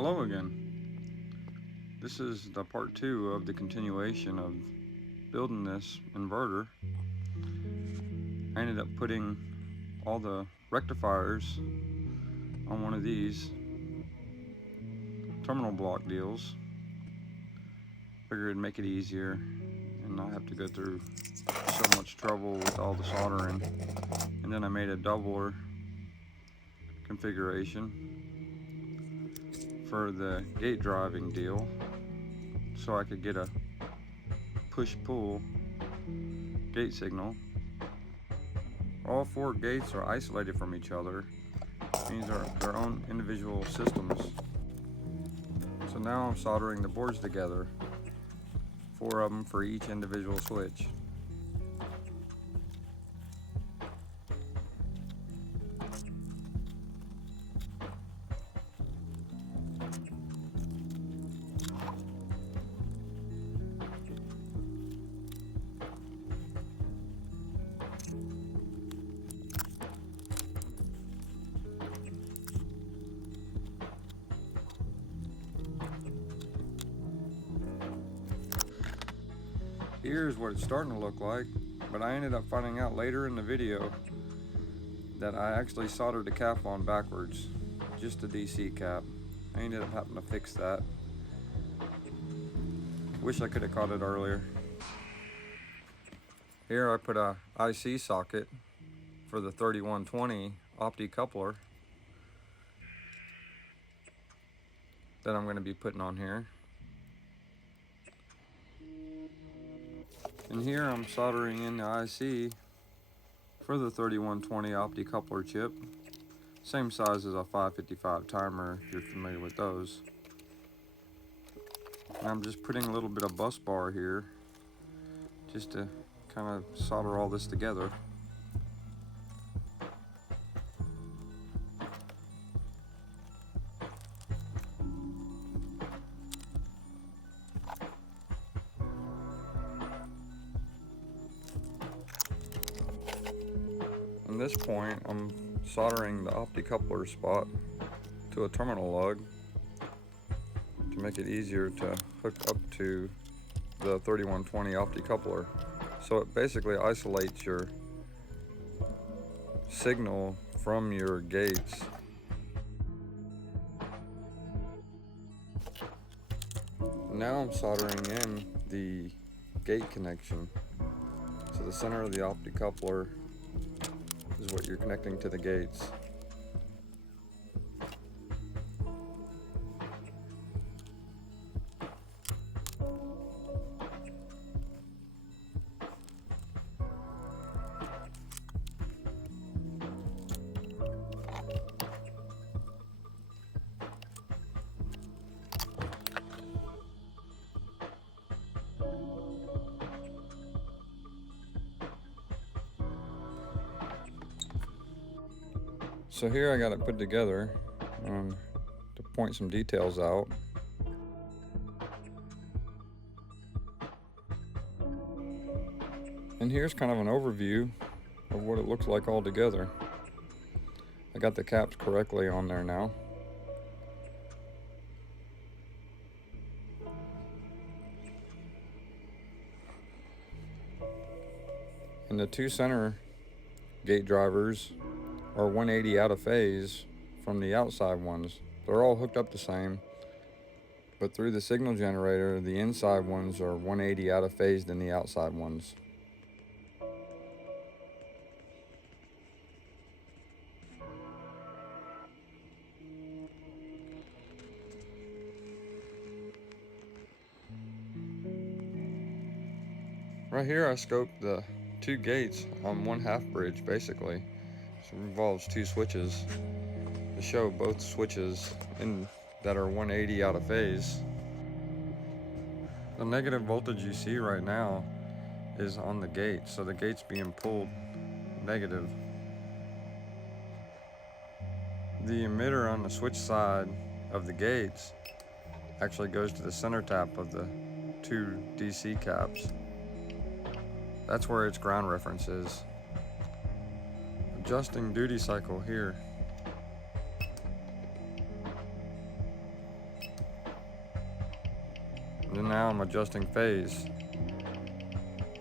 Hello again. This is the part 2 of the continuation of building this inverter. I ended up putting all the rectifiers on one of these terminal block deals. Figured it'd make it easier and not have to go through so much trouble with all the soldering. And then I made a doubler configuration for the gate driving deal so I could get a push-pull gate signal. All 4 gates are isolated from each other. These are their own individual systems. So now I'm soldering the boards together, 4 of them for each individual switch. Here's what it's starting to look like, but I ended up finding out later in the video that I actually soldered the cap on backwards, just the DC cap. I ended up having to fix that. Wish I could have caught it earlier. Here I put a IC socket for the 3120 opti coupler that I'm going to be putting on here. And here I'm soldering in the IC for the 3120 opti coupler chip. Same size as a 555 timer if you're familiar with those. And I'm just putting a little bit of bus bar here just to kind of solder all this together. At this point, I'm soldering the opti coupler spot to a terminal lug to make it easier to hook up to the 3120 opti coupler. So it basically isolates your signal from your gates. Now I'm soldering in the gate connection. So the center of the opti coupler is what you're connecting to the gates. So here I got it put together to point some details out. And here's kind of an overview of what it looks like all together. I got the caps correctly on there now. And the 2 center gate drivers are 180 out of phase from the outside ones. They're all hooked up the same, but through the signal generator, the inside ones are 180 out of phase than the outside ones. Right here I scoped the 2 gates on 1/2 bridge basically. So it involves 2 switches to show both switches that are 180 out of phase. The negative voltage you see right now is on the gate, so the gate's being pulled negative. The emitter on the switch side of the gates actually goes to the center tap of the 2 DC caps. That's where its ground reference is. Adjusting duty cycle here. And then now I'm adjusting phase,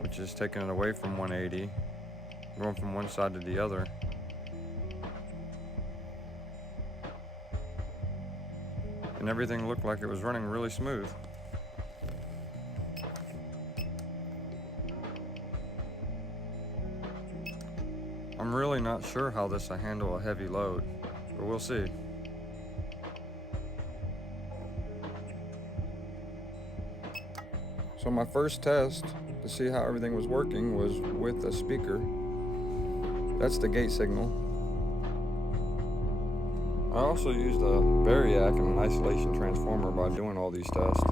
which is taking it away from 180, going from one side to the other. And everything looked like it was running really smooth. I'm really not sure how this will handle a heavy load, but we'll see. So my first test to see how everything was working was with a speaker. That's the gate signal. I also used a variac and an isolation transformer by doing all these tests.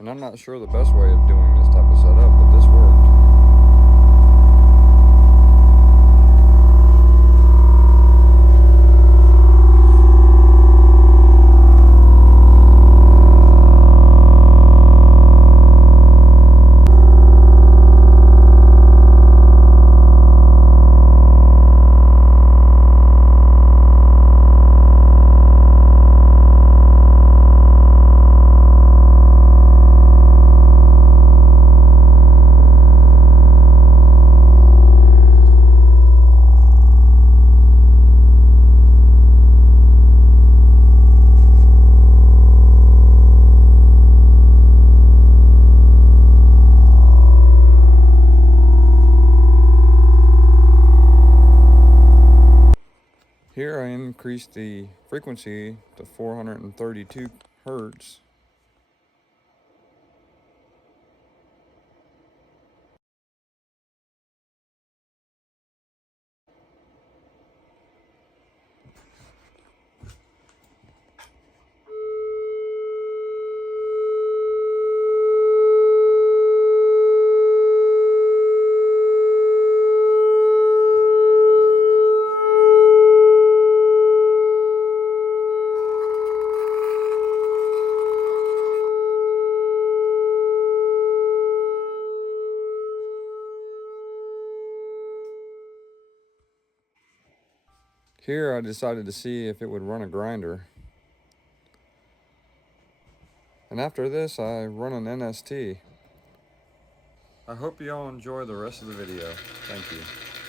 And I'm not sure the best way of doing this type of setup, but this worked. Here I increased the frequency to 432 hertz. Here I decided to see if it would run a grinder. And after this I run an NST. I hope you all enjoy the rest of the video. Thank you.